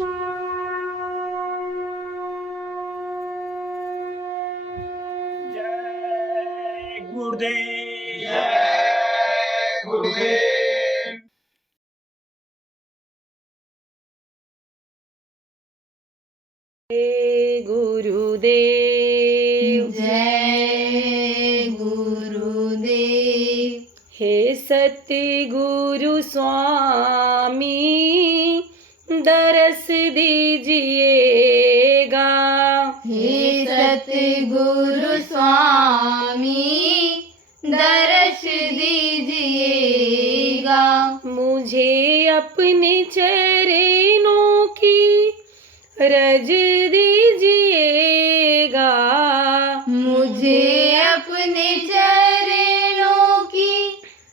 जय गुरुदेव। जय गुरुदेव। जय गुरुदेव। जय गुरुदेव। हे सतगुरु स्वामी दरस दीजिएगा। हे सतगुरु स्वामी दर्श दीजिएगा। मुझे अपने चरणों की रज दीजिएगा। मुझे अपने चरणों की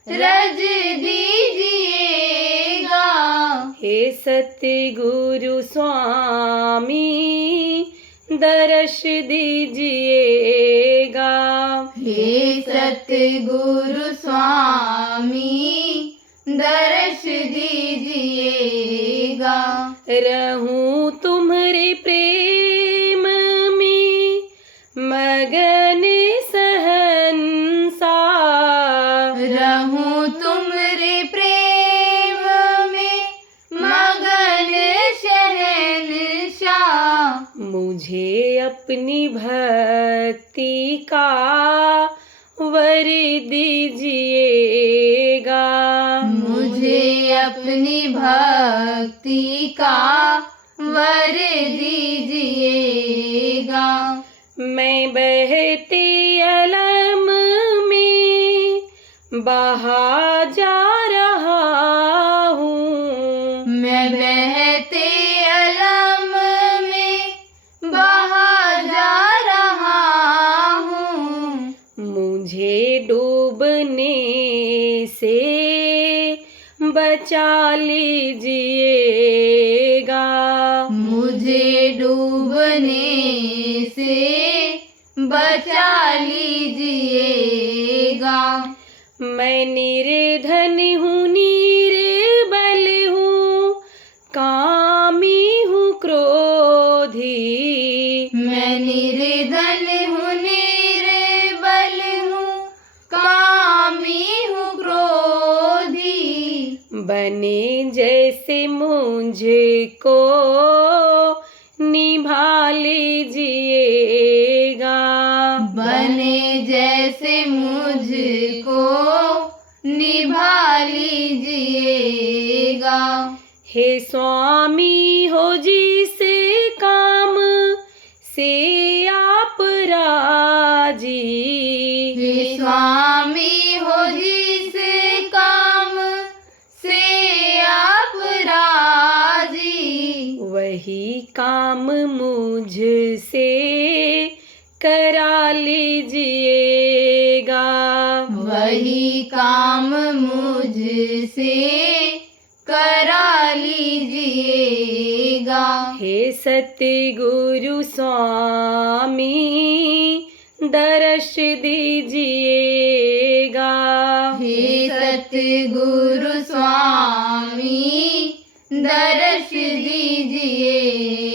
रज दीजिएगा। हे सतगुरु स्वामी दर्श दीजिएगा। हे सतगुरु स्वामी दर्श दीजिएगा। रहूं तुम्हारे प्रेम में मगन सहनसा। रहूं तुम्हारे प्रेम में मगन शहंशाह। मुझे अपनी भक्ति का वर दीजिएगा। मुझे अपनी भक्ति का वर दीजिएगा। मैं बहते अलम में बहा जा रहा हूँ। मैं बहते अलम में बहा जा रहा हूँ। मुझे डूबने से बचा लीजिएगा। मुझे डूबने से बचा लीजिएगा। मैं निर्धन हूँ निर्बल हूँ कामी हूँ क्रोधी। मैं निर्धन हूँ निर्बल हूँ कामी हूँ क्रोधी। बने जैसे मुझको निभा लीजिएगा। बने जैसे मुझको निभा लीजिएगा। हे स्वामी हो जिस काम से आप राजी। हे स्वामी हो जिस काम से आप राजी। वही काम मुझसे करा लीजिएगा। वही काम मुझसे करा लीजिएगा। हे सतगुरु स्वामी दर्श दीजिएगा। हे सतगुरु स्वामी दर्श दीजिएगा।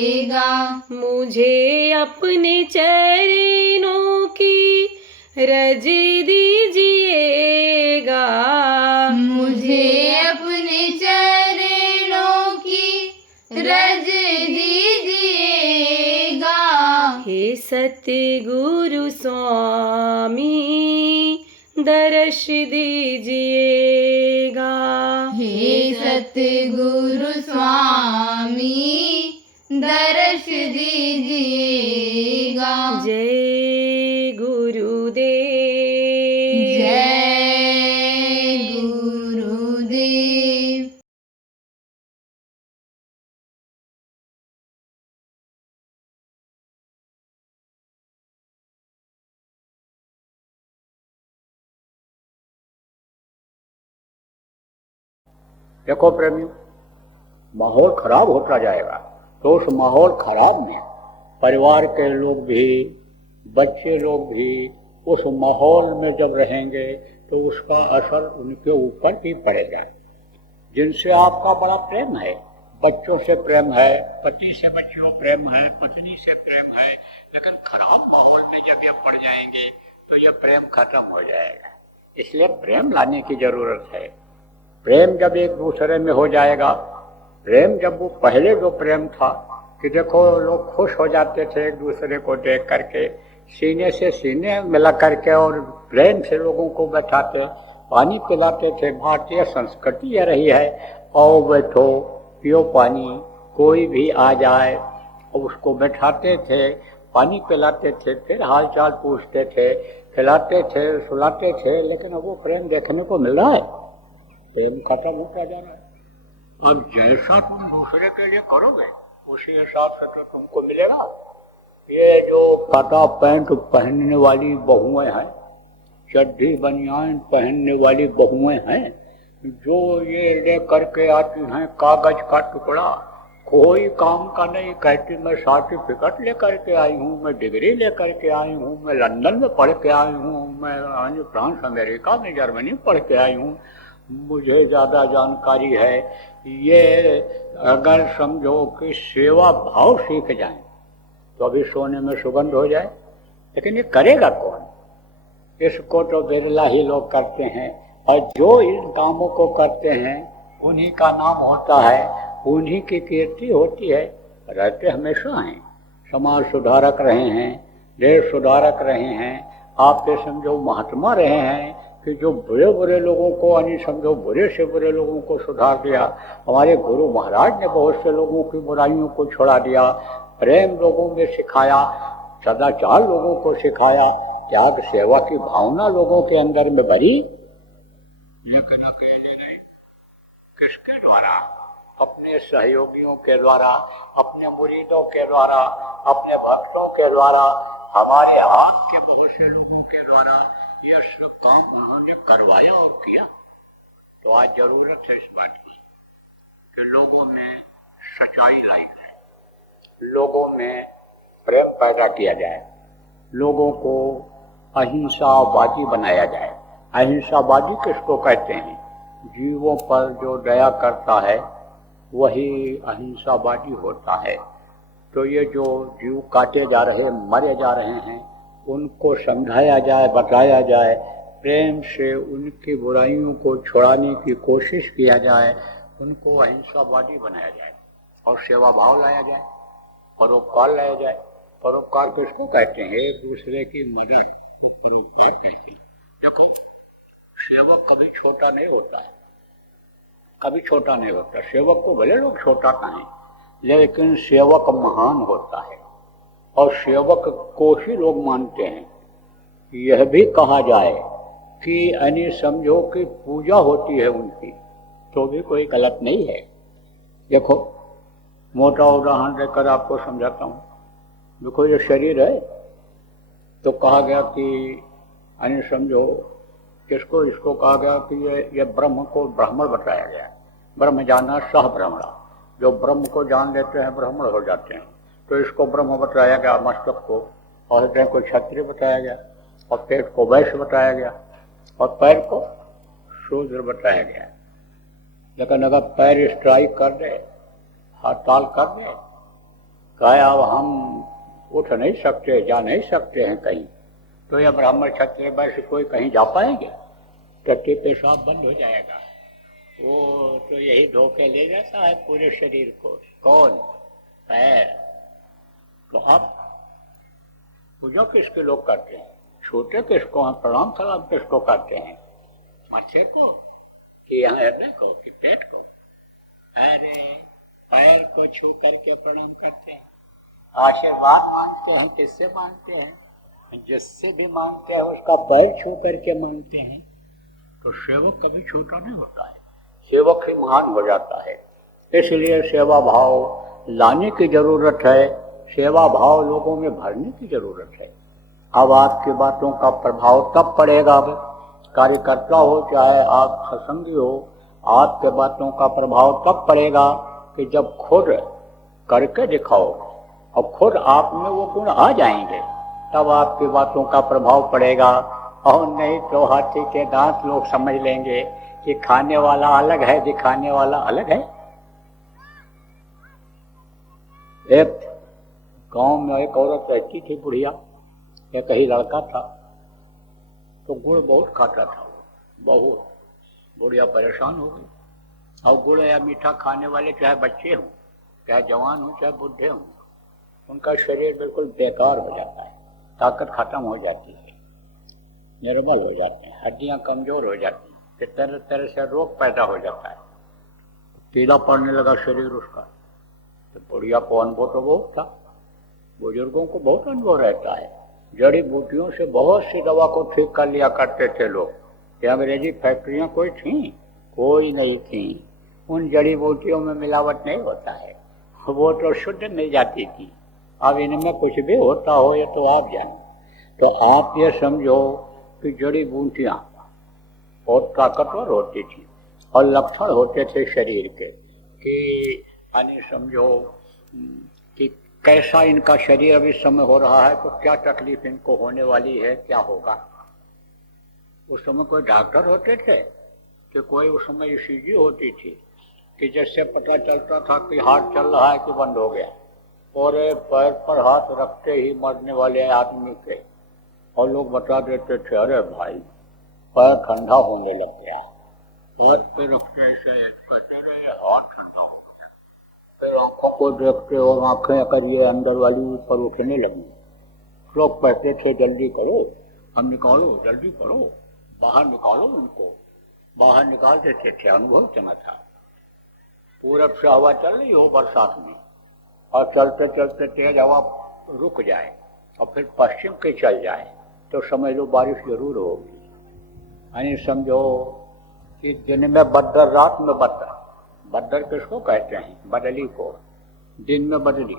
मुझे अपने चरणों की रज दीजिएगा। मुझे अपने चरणों की रज दीजिएगा। हे सतगुरु स्वामी दर्श दीजिएगा। हे सतगुरु स्वामी दर्श दीजिएगा। जय गुरुदेव। जय गुरुदेव। देखो प्रेमियों, माहौल खराब होता जाएगा तो उस माहौल खराब में परिवार के लोग भी, बच्चे लोग भी उस माहौल में जब रहेंगे तो उसका असर उनके ऊपर भी पड़ेगा। जिनसे आपका बड़ा प्रेम है बच्चों से प्रेम है, पति से बच्चों प्रेम है, पत्नी से प्रेम है, लेकिन खराब माहौल में जब ये पड़ जाएंगे तो यह प्रेम खत्म हो जाएगा। इसलिए प्रेम लाने की जरूरत है। प्रेम जब एक दूसरे में हो जाएगा, प्रेम जब वो पहले जो प्रेम था कि देखो लोग खुश हो जाते थे एक दूसरे को देख करके, सीने से सीने मिला करके और प्रेम से लोगों को बैठाते, पानी पिलाते थे। भारतीय संस्कृति यह रही है, आओ बैठो पियो पानी, कोई भी आ जाए और उसको बैठाते थे, पानी पिलाते थे, फिर हाल चाल पूछते थे, खिलाते थे, सुलाते थे। लेकिन अब वो प्रेम देखने को मिल रहा है, प्रेम खत्म होता जा रहा है। अब जैसा तुम दूसरे के लिए करोगे उसी हिसाब से तो तुमको मिलेगा। ये जो काटा पैंट पहनने वाली बहुएं हैं, चड्ढी बनियान पहनने वाली बहुएं हैं, जो ये ले करके आती हैं कागज का टुकड़ा, कोई काम का नहीं, कहती मैं सर्टिफिकेट लेकर के आई हूँ, मैं डिग्री लेकर के आई हूँ, मैं लंदन में पढ़ के आई हूँ, मैं फ्रांस अमेरिका में जर्मनी पढ़ के आई हूँ, मुझे ज्यादा जानकारी है। ये अगर समझो कि सेवा भाव सीख जाए तो अभी सोने में सुगंध हो जाए, लेकिन ये करेगा कौन? इसको तो बिरला ही लोग करते हैं, और जो इन कामों को करते हैं उन्हीं का नाम होता है, उन्हीं की कीर्ति होती है। रहते हमेशा हैं, समाज सुधारक रहे हैं, देश सुधारक रहे हैं, आप ये समझो महात्मा रहे हैं कि जो बुरे बुरे लोगों को यानी समझो बुरे से बुरे लोगों को सुधार दिया। हमारे गुरु महाराज ने बहुत से लोगों की बुराइयों को छोड़ा दिया, प्रेम लोगों में सिखाया, सदाचार लोगों को सिखाया, त्याग सेवा की भावना लोगों के अंदर में भरी। लेकिन अकेले नहीं, किसके द्वारा? अपने सहयोगियों के द्वारा, अपने मुरीदों के द्वारा, अपने भक्तों के द्वारा, हमारे हाथ के बहुत से लोगों के द्वारा यह सब काम उन्होंने करवाया और किया। तो आज जरूरत है इस बात की कि लोगों में सच्चाई लाई जाए, लोगों में प्रेम पैदा किया जाए, लोगों को अहिंसावादी बनाया जाए। अहिंसावादी किसको कहते हैं? जीवों पर जो दया करता है वही अहिंसावादी होता है। तो ये जो जीव काटे जा रहे, मरे जा रहे हैं, उनको समझाया जाए, बताया जाए, प्रेम से उनकी बुराइयों को छुड़ाने की कोशिश किया जाए, उनको अहिंसावादी बनाया जाए और सेवा भाव लाया जाए, परोपकार लाया जाए। परोपकार किसको कहते हैं? एक दूसरे की मदद को परोपकार कहते हैं। देखो, सेवक कभी छोटा नहीं होता है, कभी छोटा नहीं होता। सेवक को भले लोग छोटा कहें, लेकिन सेवक महान होता है और सेवक को ही लोग मानते हैं। यह भी कहा जाए कि यानी समझो कि पूजा होती है उनकी, तो भी कोई गलत नहीं है। देखो, मोटा उदाहरण देकर आपको समझाता हूँ। देखो, ये शरीर है तो कहा गया कि यानी समझो किसको, इसको कहा गया कि ये ब्रह्म को ब्राह्मण बताया गया। ब्रह्म जाना सह ब्रह्मणा, जो ब्रह्म को जान लेते हैं ब्राह्मण हो जाते हैं। तो इसको ब्रह्म बताया गया, मस्तक को, और हृदय को क्षत्रिय बताया गया, और पेट को वैश्य बताया गया, और पैर को शूद्र बताया गया। लेकिन अगर पैर स्ट्राइक कर दे, हड़ताल कर दे, कहा अब हम उठ नहीं सकते, जा नहीं सकते हैं कहीं, तो यह ब्राह्मण क्षत्रिय वैश्य कोई कहीं जा पाएंगे? टट्टी पेशाब बंद हो जाएगा। वो तो यही धोखे ले जाता है पूरे शरीर को। कौन? पैर। तो अब पूजा किसके लोग करते हैं? छोटे किसको हैं? प्रणाम सलाम किसको करते हैं? माथे को कि यहाँ हृदय को कि पेट को? अरे पैर को छू करके प्रणाम करते हैं, आशीर्वाद मांगते हैं। किससे मांगते हैं? जिससे भी मांगते हैं उसका पैर छू करके मांगते हैं। तो सेवक कभी छोटा नहीं होता है, सेवक ही महान हो जाता है। इसलिए सेवा भाव लाने की जरूरत है, सेवा भाव लोगों में भरने की जरूरत है। अब आपकी बातों का प्रभाव तब पड़ेगा, कार्यकर्ता हो चाहे आप सत्संगी हो, आपके बातों का प्रभाव तब पड़ेगा कि जब खुद करके दिखाओ और खुद आप में वो गुण आ जाएंगे, तब आपकी बातों का प्रभाव पड़ेगा। और नहीं तो हाथी के दांत लोग समझ लेंगे कि खाने वाला अलग है, दिखाने वाला अलग है। एक गांव में एक औरत रहती थी बुढ़िया, एक ही लड़का था, तो गुड़ बहुत खाता था, बहुत। बुढ़िया परेशान हो गई। और गुड़ या मीठा खाने वाले चाहे बच्चे हों, चाहे जवान हों, चाहे बुढ़े हों, उनका शरीर बिल्कुल बेकार हो जाता है, ताकत खत्म हो जाती है, निर्बल हो जाते हैं, हड्डियां कमजोर हो जाती हैं, फिर तरह तरह से रोग पैदा हो जाता है, पीला पड़ने लगा शरीर उसका। तो बुढ़िया को अनुभव तो बहुत था, बुजुर्गों को बहुत अनुभव रहता है। जड़ी बूटियों से बहुत सी दवा को ठीक कर लिया करते थे लोग। ये अंग्रेजी फैक्ट्रियां कोई थी? कोई नहीं थी। उन जड़ी बूटियों में मिलावट नहीं होता है, वो तो शुद्ध मिल जाती थी। अब इनमें कुछ भी होता हो ये तो आप जानो। तो आप ये समझो कि जड़ी बूटियां बहुत ताकतवर होती थी और लक्षण होते थे शरीर के कि यानी समझो कि कैसा इनका शरीर अभी समय हो रहा है, तो क्या तकलीफ इनको होने वाली है, क्या होगा। उस समय कोई डॉक्टर होते थे कि कोई उस समय ईसीजी होती थी कि जिससे पता चलता था कि हार्ट चल रहा है कि बंद हो गया, और पैर पर हाथ रखते ही मरने वाले आदमी के, और लोग बता देते थे अरे भाई पैर ठंडा होने लग गया, पैर पे रखते ऐसे कहते रहे हाथ ठंडा हो गया। फिर आंखों को देखते और आंखें अगर ये अंदर वाली ऊपर उठने लगी, लोग कहते थे जल्दी करो, हम निकालो, जल्दी करो, बाहर निकालो उनको। बाहर निकाल देते थे। अनुभव चला था। पूरब से हवा चल रही हो बरसात में, और चलते चलते तेज हवा रुक जाए और फिर पश्चिम के चल जाए, तो समझ लो बारिश जरूर होगी। यानी समझो कि दिन में बदल, रात में बदल। बदल किसको कहते हैं? बदली को। दिन में बदली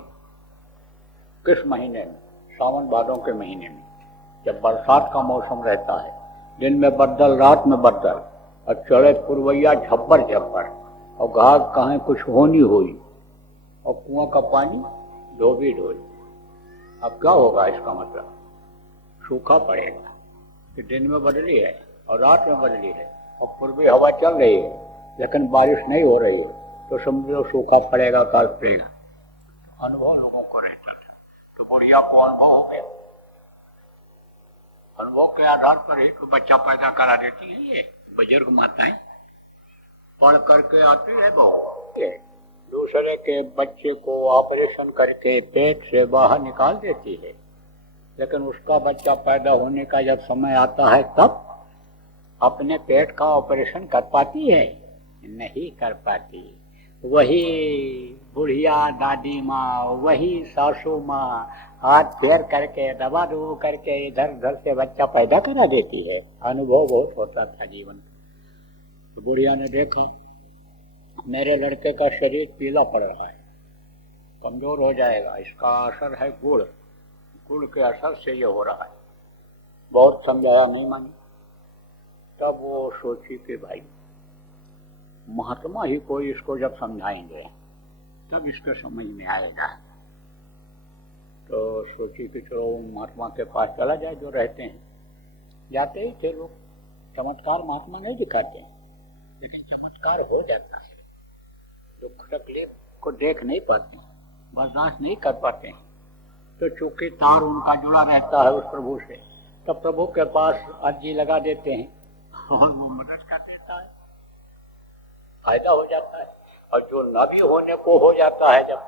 किस महीने में? सावन भादों के महीने में, जब बरसात का मौसम रहता है। दिन में बदल, रात में बदल, और चढ़े पुरवैया झब्बर झब्बर, और घास कहीं कुछ होनी हुई, और कुआं का पानी धोबी ढोई। अब क्या होगा? इसका मतलब सूखा पड़ेगा कि दिन में बदली है और रात में बदली है, और पूर्वी हवा चल रही है लेकिन बारिश नहीं हो रही है, तो समझो सूखा पड़ेगा, काल पड़ेगा। अनुभव लोगों को रहता था। तो बुढ़िया को अनुभव हो गया। अनुभव के आधार पर ही तो बच्चा पैदा करा देती है ये बुजुर्ग माताएं। पढ़ करके आते हैं बहुत, दूसरे के बच्चे को ऑपरेशन करके पेट से बाहर निकाल देती है, लेकिन उसका बच्चा पैदा होने का जब समय आता है तब अपने पेट का ऑपरेशन कर पाती है? नहीं कर पाती। वही बुढ़िया दादी माँ, वही सासू माँ हाथ फेर करके, दबा दबू करके इधर उधर से बच्चा पैदा करा देती है। अनुभव बहुत होता था जीवन। तो बुढ़िया ने देखा मेरे लड़के का शरीर पीला पड़ रहा है, कमजोर हो जाएगा, इसका असर है गुड़, गुड़ के असर से ये हो रहा है। बहुत समझाया, नहीं मानी। तब वो सोची कि भाई महात्मा ही कोई इसको जब समझाएंगे तब इसके समझ में आएगा। तो सोची कि चलो महात्मा के पास चला जाए, जो रहते हैं। जाते ही थे लोग। चमत्कार महात्मा नहीं दिखाते हैं, लेकिन चमत्कार हो जाता है। दुख तकलीफ को देख नहीं पाते हैं, बर्दाश्त नहीं कर पाते हैं, तो चूंकि तार उनका जुड़ा रहता है उस प्रभु से, तब प्रभु के पास अर्जी लगा देते हैं और वो मदद कर देता है, फायदा हो जाता है। और जो न भी होने को हो जाता है जब,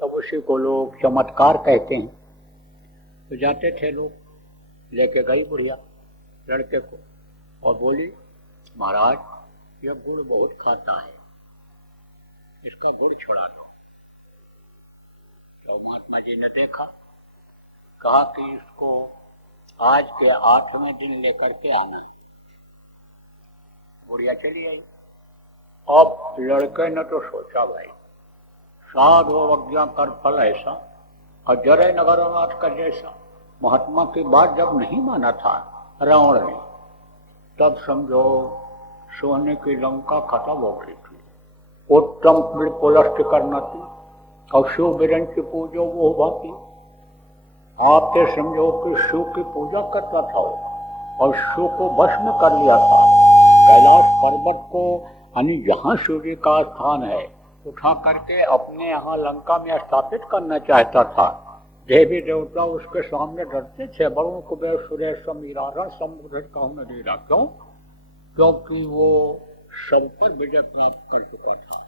तब उसी को लोग चमत्कार कहते हैं। तो जाते थे लोग, लेके गई बुढ़िया लड़के को और बोली महाराज यह गुड़ बहुत खाता है, इसका गुड़ छोड़ा दो। तो महात्मा जी ने देखा, कहा कि इसको आज के 8वें दिन लेकर के आना है। बुढ़िया चली आई। अब लड़के ने तो सोचा भाई साधु अवज्ञा कर फल ऐसा, और जरे नगरनाथ का जैसा। महात्मा की बात जब नहीं माना था रावण ने, तब समझो सोने की लंका खत्म हो गई थी। उत्तम पुलस्त करना थी और शिव बिरन की पूजो वो भाती। आप ये समझो कि शिव की पूजा करता था और शिव को भस्म कर लिया था। कैलाश पर्वत को यानी जहाँ सूर्य का स्थान है उठा करके अपने यहाँ लंका में स्थापित करना चाहता था। देवी देवता उसके सामने डरते थे। वरुण कुबेर सुरेश समीरण समुद्र कहूँ न दीरा। क्यों? क्योंकि वो सब पर विजय प्राप्त कर चुका था।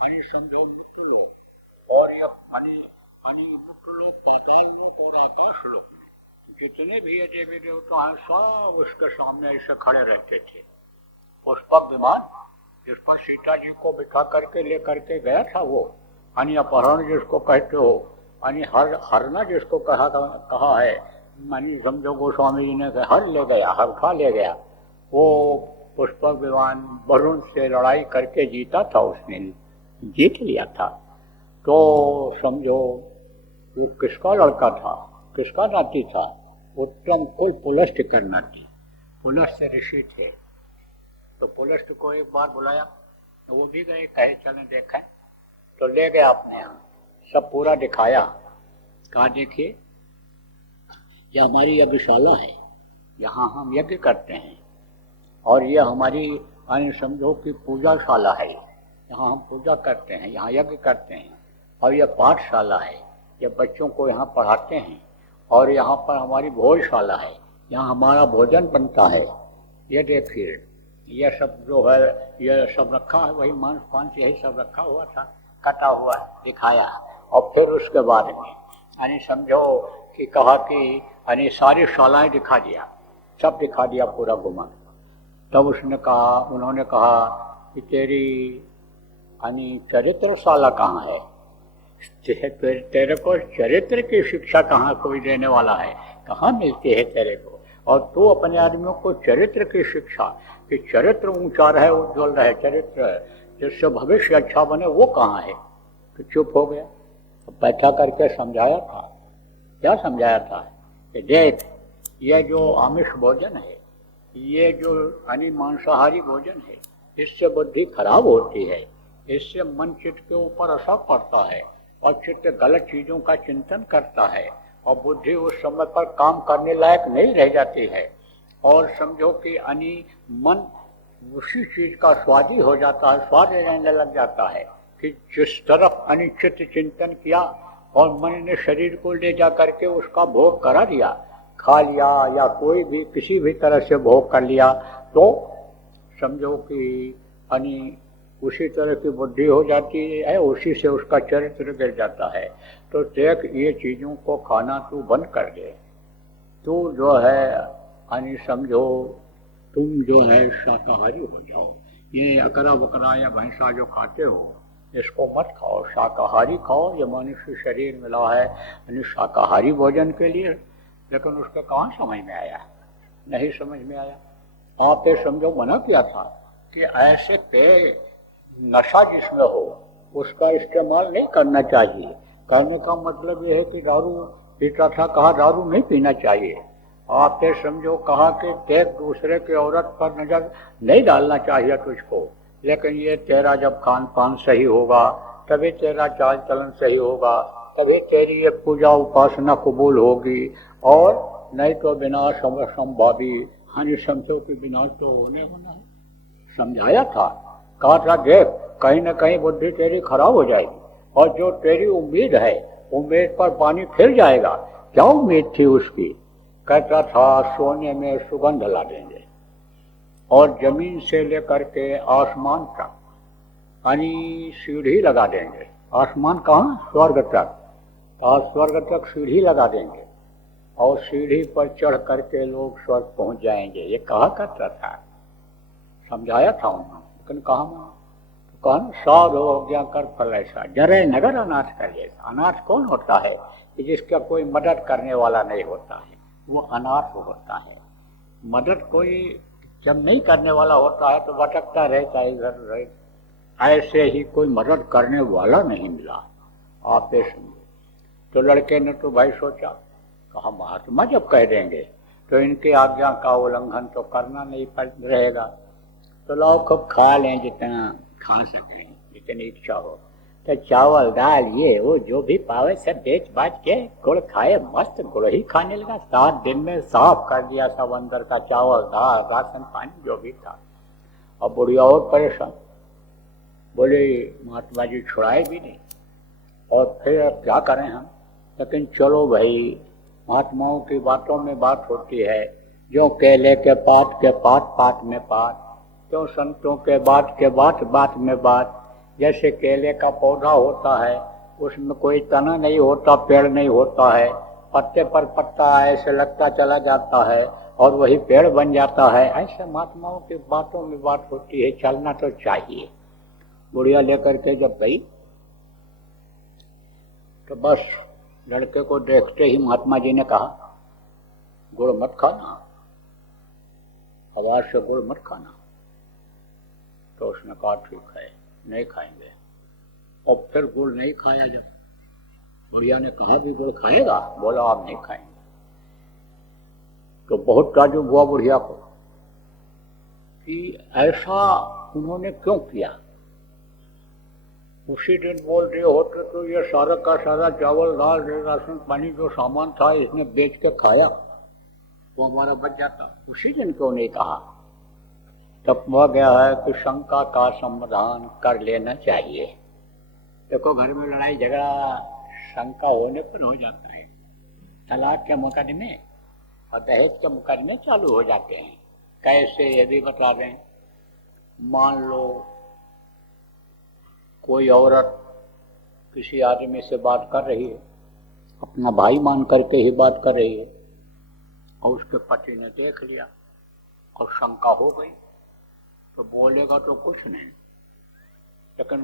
यानी समझो मृत्यु लोक और ये मृत्यु लोक, पाताल लोक और आकाश लोक में जितने भी ये देवी देवता हैं सब उसके सामने ऐसे खड़े रहते थे। पुष्पक विमान जिस पर सीता जी को बिठा करके ले करके गया था वो, यानी अपहरण जिसको कहते हो, यानी हरना जिसको कहा है, यानी समझो गोस्वामी जी ने हर ले गया, हर उठा ले गया। वो पुष्पक विमान वरुण से लड़ाई करके जीता था, उसने जीत लिया था। तो समझो वो किसका लड़का था, किसका नाती था? उत्तम कुल पुलस्त का नाती। पुलस्त ऋषि थे। तो पुलस्त को एक बार बुलाया तो वो भी गए, कहे चलें देखें। तो ले गया अपने यहाँ, सब पूरा दिखाया। कहा देखिए यह हमारी यज्ञशाला है, यहाँ हम यज्ञ करते हैं, और ये हमारी समझो कि पूजाशाला है, यहाँ हम पूजा करते हैं, यहाँ यज्ञ करते हैं। और यह पाठशाला है, ये बच्चों को यहाँ पढ़ाते हैं। और यहाँ पर हमारी भोजशाला है, यहाँ हमारा भोजन बनता है। ये देखिए ये सब जो है ये सब रखा है, वही मांस पांच यही सब रखा हुआ था, कटा हुआ दिखाया। और फिर उसके बाद में यानी समझो कि कहा कि यानी सारी शालाएं दिखा दिया, सब दिखा दिया पूरा घुमा। तब उसने कहा, उन्होंने कहा कि तेरी यानी चरित्रशाला कहाँ है? तेरे को चरित्र की शिक्षा कहाँ कोई देने वाला है? कहाँ मिलती है तेरे को? और तू अपने आदमियों को चरित्र की शिक्षा, कि चरित्र ऊंचा रहे, उज्ज्वल रहे, चरित्र जिससे भविष्य अच्छा बने, वो कहाँ है? तो चुप हो गया। तो बैठा करके समझाया था। क्या समझाया था? कि देख ये जो आमिष भोजन है, ये जो यानी मांसाहारी भोजन है, इससे बुद्धि खराब होती है, इससे मन चित्त के ऊपर असर पड़ता है और चित्त गलत चीजों का चिंतन करता है और बुद्धि उस समय पर काम करने लायक नहीं रह जाती है। और समझो कि यानी मन उसी चीज का स्वादी हो जाता है, स्वाद लेने लग जाता है कि जिस तरफ अनिश्चित चिंतन किया और मन ने शरीर को ले जा करके उसका भोग करा दिया, खा लिया या कोई भी किसी भी तरह से भोग कर लिया, तो समझो कि यानी उसी तरह की बुद्धि हो जाती है, उसी से उसका चरित्र गिर जाता है। तो देख ये चीज़ों को खाना तू बंद कर दे। तू जो है यानी समझो तुम जो है शाकाहारी हो जाओ। ये अकरा बकरा या भैंसा जो खाते हो इसको मत खाओ, शाकाहारी खाओ। ये मनुष्य शरीर मिला है यानी शाकाहारी भोजन के लिए। लेकिन उसका कहाँ समझ में आया? नहीं समझ में आया। आप ये समझो मना किया था कि ऐसे पेय नशा जिसमें हो उसका इस्तेमाल नहीं करना चाहिए। करने का मतलब यह है कि दारू पीता था, कहा दारू नहीं पीना चाहिए। आप ये समझो कहा कि देख दूसरे की औरत पर नजर नहीं डालना चाहिए तुझको, लेकिन ये तेरा जब खान पान सही होगा तभी तेरा चाल चलन सही होगा, तभी तेरी ये पूजा उपासना कबूल होगी। और नहीं तो विनाश संभावी, हानि समझो कि विनाश तो होने होना है। समझाया था, कहा था देख कहीं न कहीं बुद्धि तेरी खराब हो जाएगी और जो तेरी उम्मीद है उम्मीद पर पानी फिर जाएगा। क्या उम्मीद थी उसकी? कहता था सोने में सुगंध ला देंगे और जमीन से लेकर के आसमान तक यानी सीढ़ी लगा देंगे। आसमान कहाँ? स्वर्ग तक। और स्वर्ग तक सीढ़ी लगा देंगे और सीढ़ी पर चढ़ करके लोग स्वर्ग पहुंच जाएंगे। ये कहा करता था, समझाया था उन्होंने। लेकिन कहा तो कहा साध हो गया कर फल ऐसा, जरे नगर अनाथ कर जैसा। अनाथ कौन होता है? कि जिसका कोई मदद करने वाला नहीं होता है, वो अनाथ होता है। मदद कोई जब नहीं करने वाला होता है तो भटकता रहता है इधर उधर। ऐसे ही कोई मदद करने वाला नहीं मिला। आप ये समझो। तो लड़के ने तो भाई सोचा, कहा महात्मा जब कह देंगे तो इनकी आज्ञा का उल्लंघन तो करना नहीं रहेगा। तो लोग खूब खा लें जितना खा सकें, जितनी इच्छा हो। तो चावल दाल ये वो जो भी पावे सब बेच बाच के गुड़ खाए, मस्त गुड़ ही खाने लगा। 7 दिन में साफ कर दिया सब अंदर का चावल दाल राशन पानी जो भी था। और बुढ़िया और परेशान, बोले महात्मा जी छुड़ाए भी नहीं, और फिर अब क्या करें हम, लेकिन चलो भाई महात्माओं की बातों में बात होती है, जो केले के पात पात में पात, क्यों संतों के बात में बात। जैसे केले का पौधा होता है, उसमें कोई तना नहीं होता, पेड़ नहीं होता है, पत्ते पर पत्ता ऐसे लगता चला जाता है और वही पेड़ बन जाता है। ऐसे महात्माओं की बातों में बात होती है, चलना तो चाहिए। बुढ़िया लेकर के जब गई तो बस लड़के को देखते ही महात्मा जी ने कहा, गुड़ मत खाना, आवाज से गुड़ मत खाना। तो उसने कहा ठीक है, नहीं खाएंगे। और फिर गुड़ नहीं खाया। जब बुढ़िया ने कहा भी गुड़ खाएगा, बोला आप नहीं खाएंगे। तो बहुत ताज्जुब हुआ बुढ़िया को कि ऐसा उन्होंने क्यों किया। उसी दिन बोल रहे होते तो ये सारा का सारा चावल दाल राशन पानी जो सामान था इसने बेच के खाया, वो हमारा बच जाता। उसी दिन क्यों नहीं कहा। तब वह गया है कि शंका का समाधान कर लेना चाहिए। देखो घर में लड़ाई झगड़ा शंका होने पर हो जाता है। तलाक के मुकदमे और दहेज के मुकदमे चालू हो जाते हैं। कैसे ये भी बता दें। मान लो कोई औरत किसी आदमी से बात कर रही है, अपना भाई मान करके ही बात कर रही है, और उसके पति ने देख लिया और शंका हो गई, तो बोलेगा तो कुछ नहीं, लेकिन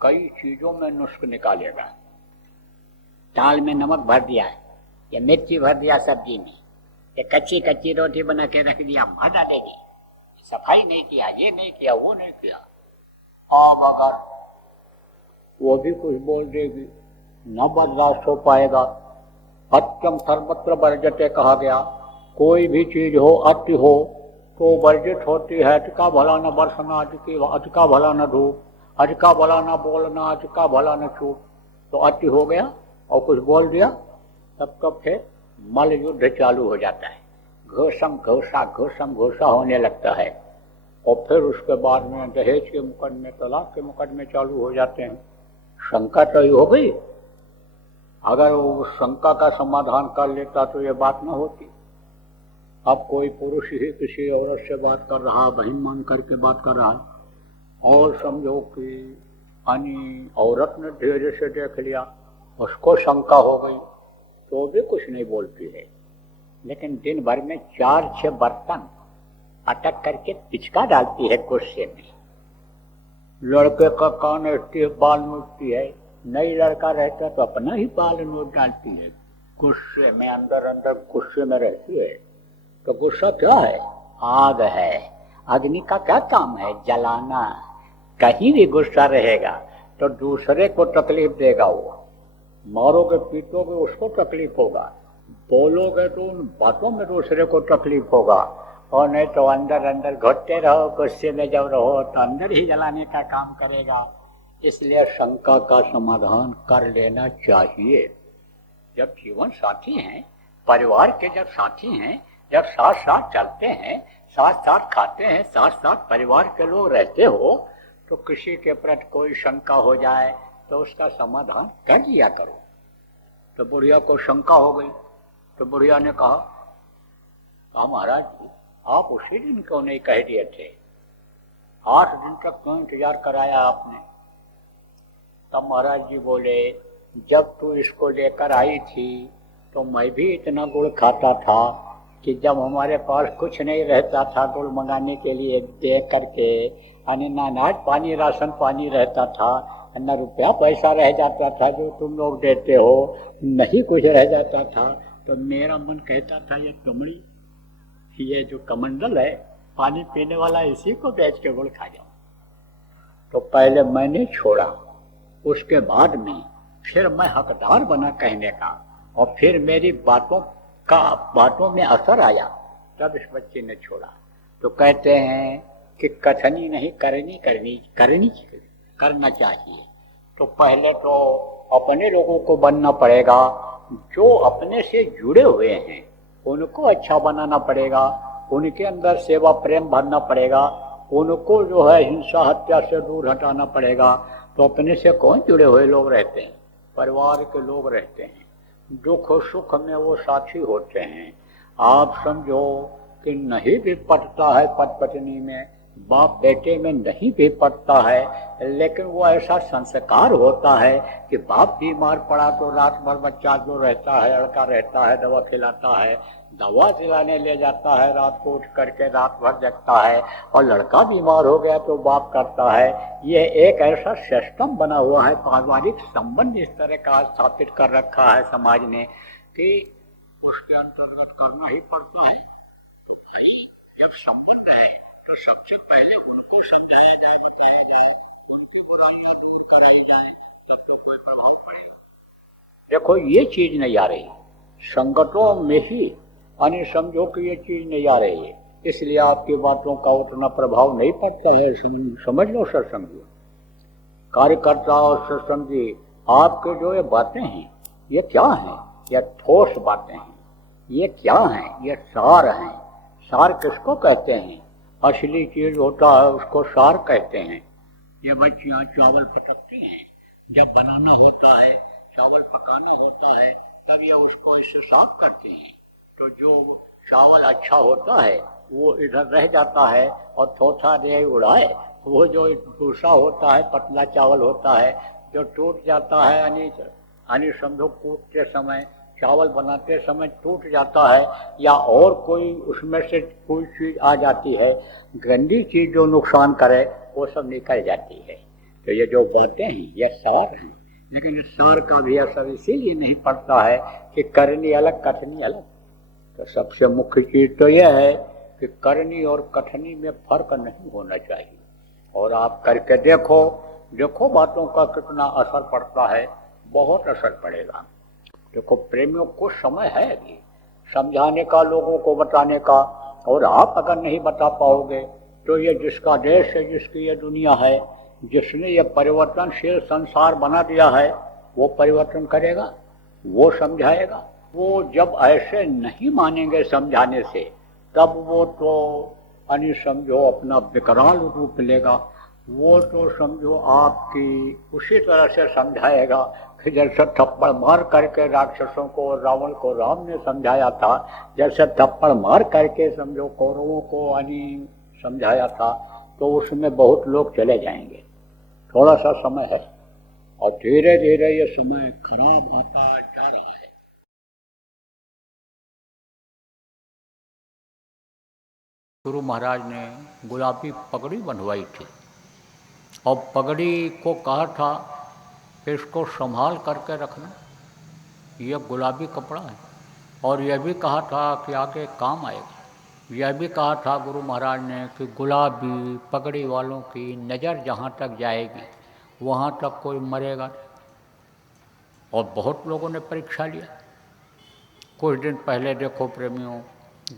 कई चीजों में नुस्ख निकालेगा। दाल में नमक भर दिया, या मिर्ची भर दिया सब्जी में, या कच्ची कच्ची रोटी बना के रख दिया, भर डालेगी। सफाई नहीं किया, ये नहीं किया, वो नहीं किया। अब अगर वो भी कुछ बोल देगी, न बर्दाश्त हो पाएगा। अत्यम सर्वत्र वर्जते कहा गया। कोई भी चीज हो, अति हो तो वर्जित होती है। अटका भला न बरसना, अटका भला न धूप, अटका भला न बोलना, अटका भला न चूप। तो अति हो गया और कुछ बोल दिया, तब तक फिर मल युद्ध चालू हो जाता है। घोषम घोषा होने लगता है। और फिर उसके बाद में दहेज के मुकदमे, तलाक के मुकदमे चालू हो जाते हैं। शंका तो ही हो गई। अगर वो शंका का समाधान कर लेता तो ये बात न होती। अब कोई पुरुष ही किसी औरत से बात कर रहा, बहन मान करके बात कर रहा, और समझो कि अन्य औरत ने धीरे से देख लिया, उसको शंका हो गई, तो भी कुछ नहीं बोलती है। लेकिन दिन भर में 4-6 बर्तन अटक करके पिचका डालती है गुस्से में। लड़के का कान ऐसी बाल नोचती है, नई लड़का रहता तो अपना ही बाल नोट डालती है गुस्से में, अंदर अंदर गुस्से में रहती है। तो गुस्सा क्या है? आग है। अग्नि का क्या काम है? जलाना। कहीं भी गुस्सा रहेगा तो दूसरे को तकलीफ देगा। वो मारोगे पीटोगे उसको तकलीफ होगा, बोलोगे तो उन बातों में दूसरे को तकलीफ होगा, और नहीं तो अंदर अंदर घुटते रहो। गुस्से में जब रहो तो अंदर ही जलाने का काम करेगा। इसलिए शंका का समाधान कर लेना चाहिए। जब जीवन साथी हैं, परिवार के जब साथी हैं, जब साथ साथ चलते हैं, साथ साथ खाते हैं, साथ साथ परिवार के लोग रहते हो, तो किसी के प्रति कोई शंका हो जाए तो उसका समाधान कर लिया करो। तो बुढ़िया को शंका हो गई। तो बुढ़िया ने कहा, महाराज जी आप उसी दिन क्यों नहीं कह दिए थे? 8 दिन तक क्यों इंतजार कराया आपने? तब महाराज जी बोले, जब तू इसको लेकर आई थी तो मैं भी इतना गुड़ खाता था कि जब हमारे पास कुछ नहीं रहता था गुड़ मंगाने के लिए दे करके, यानी ना अनाज पानी राशन पानी रहता था, न रुपया पैसा रह जाता था जो तुम लोग देते हो, नहीं कुछ रह जाता था, तो मेरा मन कहता था ये तुमड़ी, ये जो कमंडल है पानी पीने वाला, इसी को बेच के गुड़ खा जाओ। तो पहले मैंने छोड़ा, उसके बाद में फिर मैं हकदार बना कहने का, और फिर मेरी बातों में असर आया, तब इस बच्चे ने छोड़ा। तो कहते हैं कि कथनी नहीं करना चाहिए। तो पहले तो अपने लोगों को बनना पड़ेगा, जो अपने से जुड़े हुए हैं उनको अच्छा बनाना पड़ेगा, उनके अंदर सेवा प्रेम भरना पड़ेगा, उनको जो है हिंसा हत्या से दूर हटाना पड़ेगा। तो अपने से कौन जुड़े हुए लोग रहते हैं? परिवार के लोग रहते हैं, दुख और सुख में वो साथी होते हैं। आप समझो कि नहीं भी पटता है पति पत्नी में, बाप बेटे में नहीं भी पटता है, लेकिन वो ऐसा संस्कार होता है कि बाप बीमार पड़ा तो रात भर बच्चा जो रहता है, लड़का रहता है, दवा खिलाता है, दवा दिलाने ले जाता है, रात को उठ करके रात भर जगता है, और लड़का बीमार हो गया तो बाप करता है। ये एक ऐसा सिस्टम बना हुआ है, पारिवारिक संबंध इस तरह का स्थापित कर रखा है समाज ने कि उसके अंतर्गत करना ही पड़ता है। तो भाई जब संबंध है तो सबसे पहले उनको समझाया जाए, बताया जाए, उनकी बुराइयां दूर कराई जाए, तब तो कोई प्रभाव पड़े। देखो ये चीज नहीं आ रही संगठनों में ही, यानी समझो कि ये चीज नहीं आ रही है, इसलिए आपकी बातों का उतना प्रभाव नहीं पड़ता है। समझ लो सत्संगी कार्यकर्ता और सत्संगी, आपके जो ये बातें हैं ये क्या हैं? ये ठोस बातें हैं। ये क्या हैं? ये सार हैं। सार किसको कहते हैं? असली चीज होता है उसको सार कहते हैं। ये बच्चियां चावल फटकती हैं, जब बनाना होता है, चावल पकाना होता है, तब ये उसको इससे साफ करते हैं। तो जो चावल अच्छा होता है वो इधर रह जाता है, और थोथा दे उड़ाए, वो जो दूसरा होता है पतला चावल होता है जो टूट जाता है, यानी समझो कूटते समय, चावल बनाते समय टूट जाता है, या और कोई उसमें से कोई चीज आ जाती है, गंदी चीज जो नुकसान करे वो सब निकल जाती है। तो ये जो बातें हैं ये सार हैं, लेकिन इस सार का भी असर इसीलिए नहीं पड़ता है कि करनी अलग कथनी अलग। तो सबसे मुख्य चीज तो यह है कि करनी और कथनी में फर्क नहीं होना चाहिए। और आप करके देखो, देखो बातों का कितना असर पड़ता है, बहुत असर पड़ेगा। देखो प्रेमियों को समय है अभी समझाने का, लोगों को बताने का, और आप अगर नहीं बता पाओगे तो ये जिसका देश है, जिसकी ये दुनिया है, जिसने ये परिवर्तनशील संसार बना दिया है, वो परिवर्तन करेगा, वो समझाएगा। वो जब ऐसे नहीं मानेंगे समझाने से, तब वो तो यानी समझो अपना विकराल रूप लेगा। वो तो समझो आपकी उसी तरह से समझाएगा कि जैसे थप्पड़ मार करके राक्षसों को और रावण को राम ने समझाया था, जैसे थप्पड़ मार करके समझो कौरवों को यानी समझाया था, तो उसमें बहुत लोग चले जाएंगे। थोड़ा सा समय है और धीरे धीरे ये समय खराब होता जा रहा है। गुरु महाराज ने गुलाबी पगड़ी बनवाई थी, और पगड़ी को कहा था कि इसको संभाल करके रखना, यह गुलाबी कपड़ा है, और यह भी कहा था कि आगे काम आएगा। यह भी कहा था गुरु महाराज ने कि गुलाबी पगड़ी वालों की नज़र जहाँ तक जाएगी वहाँ तक कोई मरेगा नहीं। और बहुत लोगों ने परीक्षा लिया। कुछ दिन पहले देखो प्रेमियों,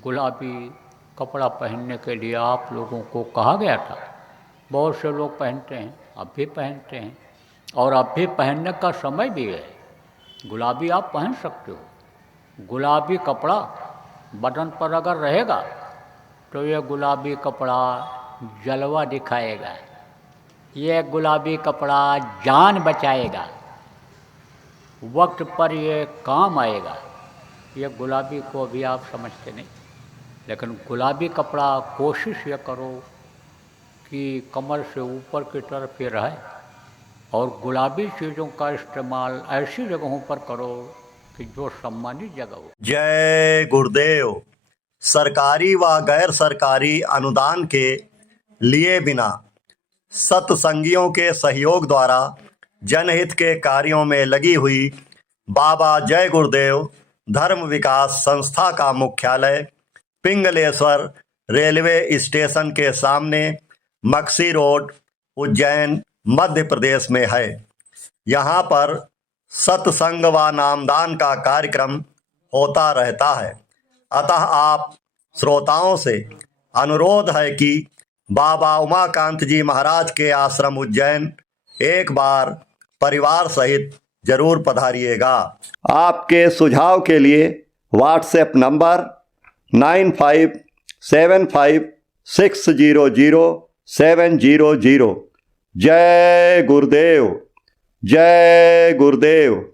गुलाबी कपड़ा पहनने के लिए आप लोगों को कहा गया था। बहुत से लोग पहनते हैं, अब भी पहनते हैं, और अब भी पहनने का समय भी है। गुलाबी आप पहन सकते हो। गुलाबी कपड़ा बदन पर अगर रहेगा तो ये गुलाबी कपड़ा जलवा दिखाएगा, ये गुलाबी कपड़ा जान बचाएगा, वक्त पर ये काम आएगा। ये गुलाबी को भी आप समझते नहीं, लेकिन गुलाबी कपड़ा कोशिश ये करो कि कमर से ऊपर की तरफ ही रहे, और गुलाबी चीज़ों का इस्तेमाल ऐसी जगहों पर करो कि जो सम्मानित जगह हो। जय गुरुदेव। सरकारी व गैर सरकारी अनुदान के लिए बिना सत्संगियों के सहयोग द्वारा जनहित के कार्यों में लगी हुई बाबा जय गुरुदेव धर्म विकास संस्था का मुख्यालय पिंगलेश्वर रेलवे स्टेशन के सामने मक्सी रोड, उज्जैन, मध्य प्रदेश में है। यहाँ पर सत्संग व नामदान का कार्यक्रम होता रहता है। अतः आप श्रोताओं से अनुरोध है कि बाबा उमाकांत जी महाराज के आश्रम उज्जैन एक बार परिवार सहित जरूर पधारिएगा। आपके सुझाव के लिए व्हाट्सएप नंबर 95756006 700। जय गुरुदेव, जय गुरुदेव।